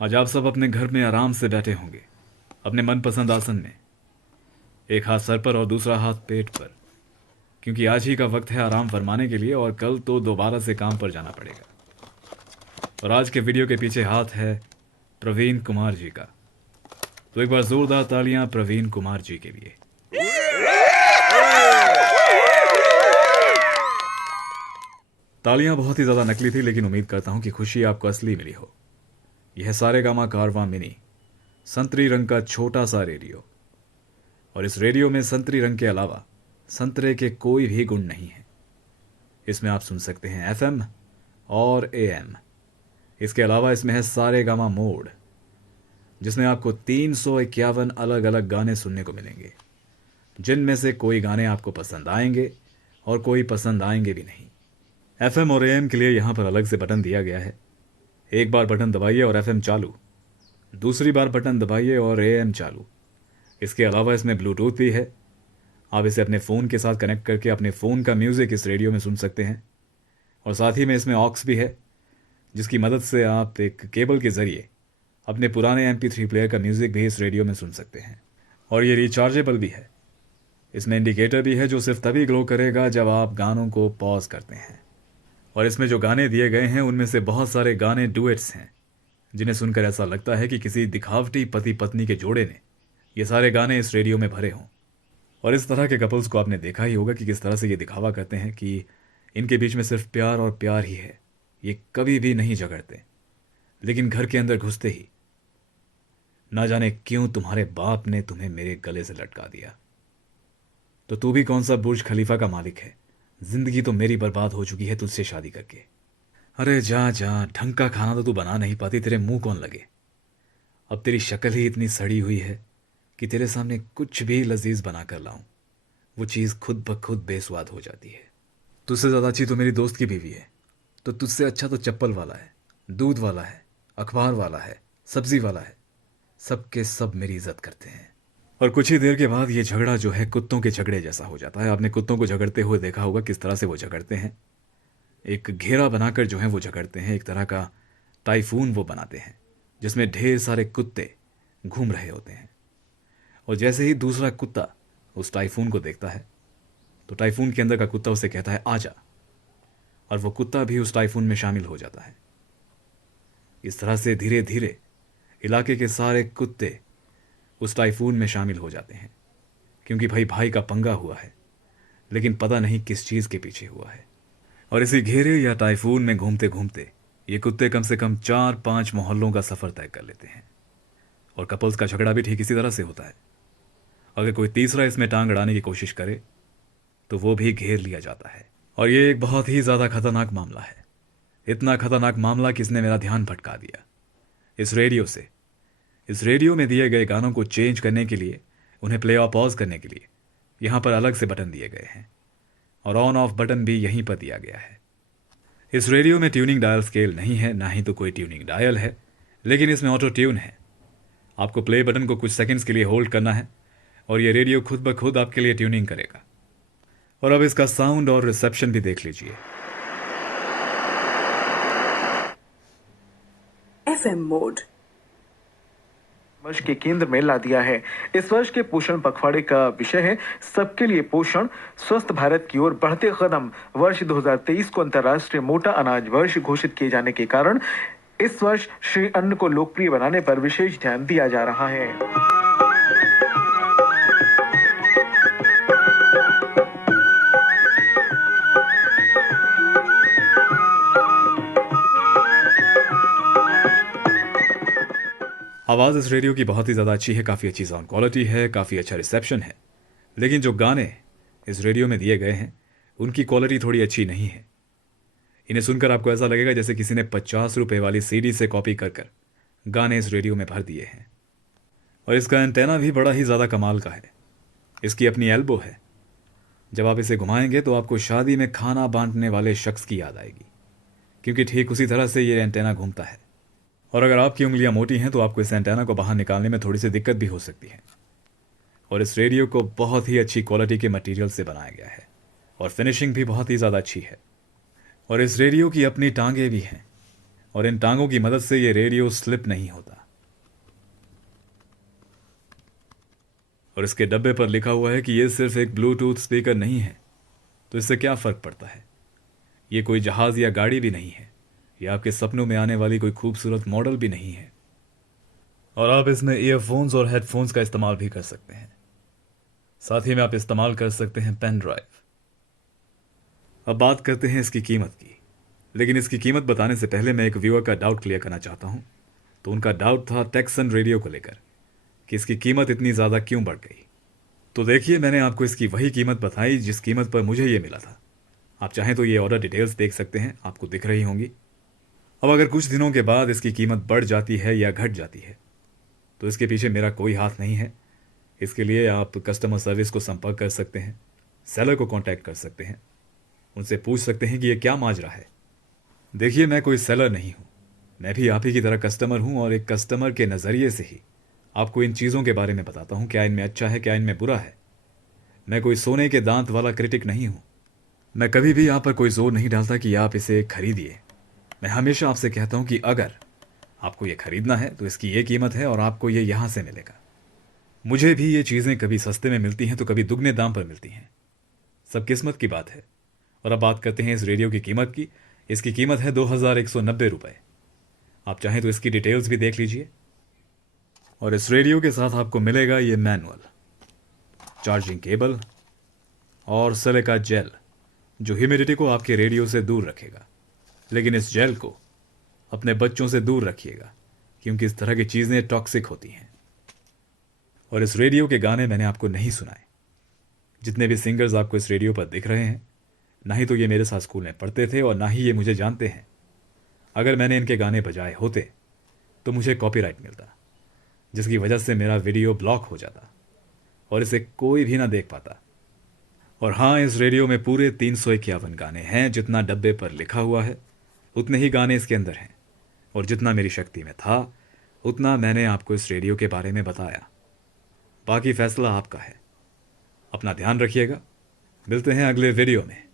आज आप सब अपने घर में आराम से बैठे होंगे, अपने मनपसंद आसन में, एक हाथ सर पर और दूसरा हाथ पेट पर, क्योंकि आज ही का वक्त है आराम फरमाने के लिए और कल तो दोबारा से काम पर जाना पड़ेगा। और आज के वीडियो के पीछे हाथ है प्रवीण कुमार जी का। तो एक बार जोरदार तालियां प्रवीण कुमार जी के लिए। तालियां बहुत ही ज़्यादा नकली थी, लेकिन उम्मीद करता हूं कि खुशी आपको असली मिली हो। यह सारेगामा कारवां मिनी, संतरी रंग का छोटा सा रेडियो। और इस रेडियो में संतरी रंग के अलावा संतरे के कोई भी गुण नहीं है। इसमें आप सुन सकते हैं एफएम और एएम। इसके अलावा इसमें है सारेगामा मोड, जिसमें आपको 351 अलग अलग गाने सुनने को मिलेंगे, जिनमें से कोई गाने आपको पसंद आएंगे और कोई पसंद आएंगे भी नहीं। एफएम और एएम के लिए यहां पर अलग से बटन दिया गया है। एक बार बटन दबाइए और एफएम चालू, दूसरी बार बटन दबाइए और एएम चालू। इसके अलावा इसमें ब्लूटूथ भी है। आप इसे अपने फ़ोन के साथ कनेक्ट करके अपने फ़ोन का म्यूज़िक इस रेडियो में सुन सकते हैं। और साथ ही में इसमें ऑक्स भी है, जिसकी मदद से आप एक केबल के ज़रिए अपने पुराने MP3 प्लेयर का म्यूज़िक भी इस रेडियो में सुन सकते हैं। और ये रिचार्जेबल भी है। इसमें इंडिकेटर भी है जो सिर्फ तभी ग्लो करेगा जब आप गानों को पॉज करते हैं। और इसमें जो गाने दिए गए हैं उनमें से बहुत सारे गाने डुएट्स हैं, जिन्हें सुनकर ऐसा लगता है कि किसी दिखावटी पति पत्नी के जोड़े ने ये सारे गाने इस रेडियो में भरे हों। और इस तरह के कपल्स को आपने देखा ही होगा कि किस तरह से ये दिखावा करते हैं कि इनके बीच में सिर्फ प्यार और प्यार ही है, ये कभी भी नहीं झगड़ते। लेकिन घर के अंदर घुसते ही ना जाने क्यों तुम्हारे बाप ने तुम्हें मेरे गले से लटका दिया। तो तू भी कौन सा बुर्ज खलीफा का मालिक है? जिंदगी तो मेरी बर्बाद हो चुकी है तुझसे शादी करके। अरे जा जा, ढंग का खाना तो तू बना नहीं पाती, तेरे मुंह कौन लगे। अब तेरी शक्ल ही इतनी सड़ी हुई है कि तेरे सामने कुछ भी लजीज बना कर लाऊं, वो चीज़ खुद ब खुद बेस्वाद हो जाती है। तुझसे ज़्यादा अच्छी तो मेरी दोस्त की बीवी है, तो तुझसे अच्छा तो चप्पल वाला है, दूध वाला है, अखबार वाला है, सब्जी वाला है, सबके सब मेरी इज्जत करते हैं। और कुछ ही देर के बाद ये झगड़ा जो है कुत्तों के झगड़े जैसा हो जाता है। आपने कुत्तों को झगड़ते हुए देखा होगा किस तरह से वो झगड़ते हैं। एक घेरा बनाकर जो है वो झगड़ते हैं, एक तरह का टाइफून वो बनाते हैं जिसमें ढेर सारे कुत्ते घूम रहे होते हैं। और जैसे ही दूसरा कुत्ता उस टाइफून को देखता है तो टाइफून के अंदर का कुत्ता उसे कहता है आजा, और वो कुत्ता भी उस टाइफून में शामिल हो जाता है। इस तरह से धीरे धीरे इलाके के सारे कुत्ते उस टाइफून में शामिल हो जाते हैं, क्योंकि भाई भाई का पंगा हुआ है, लेकिन पता नहीं किस चीज़ के पीछे हुआ है। और इसी घेरे या टाइफून में घूमते घूमते ये कुत्ते कम से कम 4-5 मोहल्लों का सफ़र तय कर लेते हैं। और कपल्स का झगड़ा भी ठीक इसी तरह से होता है। अगर कोई तीसरा इसमें टांग अड़ाने की कोशिश करे तो वो भी घेर लिया जाता है। और ये एक बहुत ही ज़्यादा खतरनाक मामला है। इतना खतरनाक मामला कि इसने मेरा ध्यान भटका दिया। इस रेडियो में दिए गए गानों को चेंज करने के लिए, उन्हें प्ले और पॉज करने के लिए यहाँ पर अलग से बटन दिए गए हैं, और ऑन ऑफ बटन भी यहीं पर दिया गया है। इस रेडियो में ट्यूनिंग डायल स्केल नहीं है, ना ही तो कोई ट्यूनिंग डायल है, लेकिन इसमें ऑटो ट्यून है। आपको प्ले बटन को कुछ सेकंड्स के लिए होल्ड करना है और ये रेडियो खुद ब खुद आपके लिए ट्यूनिंग करेगा। और अब इसका साउंड और रिसेप्शन भी देख लीजिए। एफएम मोड वर्ष के केंद्र में ला दिया है। इस वर्ष के पोषण पखवाड़े का विषय है सबके लिए पोषण, स्वस्थ भारत की ओर बढ़ते कदम। वर्ष 2023 को अंतर्राष्ट्रीय मोटा अनाज वर्ष घोषित किए जाने के कारण इस वर्ष श्री अन्न को लोकप्रिय बनाने पर विशेष ध्यान दिया जा रहा है। आवाज़ इस रेडियो की बहुत ही ज़्यादा अच्छी है, काफ़ी अच्छी साउंड क्वालिटी है, काफ़ी अच्छा रिसेप्शन है। लेकिन जो गाने इस रेडियो में दिए गए हैं उनकी क्वालिटी थोड़ी अच्छी नहीं है। इन्हें सुनकर आपको ऐसा लगेगा जैसे किसी ने 50 रुपए वाली सीडी से कॉपी कर कर गाने इस रेडियो में भर दिए हैं। और इसका एंटेना भी बड़ा ही ज़्यादा कमाल का है। इसकी अपनी एल्बो है। जब आप इसे घुमाएंगे तो आपको शादी में खाना बांटने वाले शख्स की याद आएगी, क्योंकि ठीक उसी तरह से ये एंटेना घूमता है। और अगर आपकी उंगलियां मोटी हैं तो आपको इस एंटेना को बाहर निकालने में थोड़ी सी दिक्कत भी हो सकती है। और इस रेडियो को बहुत ही अच्छी क्वालिटी के मटेरियल से बनाया गया है और फिनिशिंग भी बहुत ही ज़्यादा अच्छी है। और इस रेडियो की अपनी टांगें भी हैं, और इन टांगों की मदद से ये रेडियो स्लिप नहीं होता। और इसके डब्बे पर लिखा हुआ है कि यह सिर्फ एक ब्लूटूथ स्पीकर नहीं है। तो इससे क्या फ़र्क पड़ता है? ये कोई जहाज़ या गाड़ी भी नहीं है, यह आपके सपनों में आने वाली कोई खूबसूरत मॉडल भी नहीं है। और आप इसमें ईयरफोन्स और हेडफोन्स का इस्तेमाल भी कर सकते हैं। साथ ही में आप इस्तेमाल कर सकते हैं पेन ड्राइव। अब बात करते हैं इसकी कीमत की। लेकिन इसकी कीमत बताने से पहले मैं एक व्यूअर का डाउट क्लियर करना चाहता हूं। तो उनका डाउट था टेक्सन रेडियो को लेकर कि इसकी कीमत इतनी ज़्यादा क्यों बढ़ गई। तो देखिए, मैंने आपको इसकी वही कीमत बताई जिस कीमत पर मुझे ये मिला था। आप चाहें तो ये ऑर्डर डिटेल्स देख सकते हैं, आपको दिख रही होंगी। अब अगर कुछ दिनों के बाद इसकी कीमत बढ़ जाती है या घट जाती है तो इसके पीछे मेरा कोई हाथ नहीं है। इसके लिए आप कस्टमर सर्विस को संपर्क कर सकते हैं, सेलर को कांटेक्ट कर सकते हैं, उनसे पूछ सकते हैं कि ये क्या माजरा है। देखिए, मैं कोई सेलर नहीं हूं, मैं भी आप ही की तरह कस्टमर हूं और एक कस्टमर के नज़रिए से ही आपको इन चीज़ों के बारे में बताता हूं, क्या इनमें अच्छा है, क्या इनमें बुरा है। मैं कोई सोने के दांत वाला क्रिटिक नहीं हूं। मैं कभी भी आप पर कोई जोर नहीं डालता कि आप इसे खरीदिए। मैं हमेशा आपसे कहता हूं कि अगर आपको ये खरीदना है तो इसकी ये कीमत है और आपको ये यहां से मिलेगा। मुझे भी ये चीज़ें कभी सस्ते में मिलती हैं तो कभी दुगने दाम पर मिलती हैं। सब किस्मत की बात है। और अब बात करते हैं इस रेडियो की कीमत की। इसकी कीमत है 2190 रुपये। आप चाहें तो इसकी डिटेल्स भी देख लीजिए। और इस रेडियो के साथ आपको मिलेगा ये मैनुअल, चार्जिंग केबल और सिलिका जेल जो ह्यूमिडिटी को आपके रेडियो से दूर रखेगा। लेकिन इस जेल को अपने बच्चों से दूर रखिएगा क्योंकि इस तरह की चीज़ें टॉक्सिक होती हैं। और इस रेडियो के गाने मैंने आपको नहीं सुनाए। जितने भी सिंगर्स आपको इस रेडियो पर दिख रहे हैं, ना ही तो ये मेरे साथ स्कूल में पढ़ते थे और ना ही ये मुझे जानते हैं। अगर मैंने इनके गाने बजाए होते तो मुझे कॉपीराइट मिलता, जिसकी वजह से मेरा वीडियो ब्लॉक हो जाता और इसे कोई भी ना देख पाता। और हाँ, इस रेडियो में पूरे 351 गाने हैं। जितना डब्बे पर लिखा हुआ है उतने ही गाने इसके अंदर हैं। और जितना मेरी शक्ति में था उतना मैंने आपको इस रेडियो के बारे में बताया। बाकी फैसला आपका है। अपना ध्यान रखिएगा। मिलते हैं अगले वीडियो में।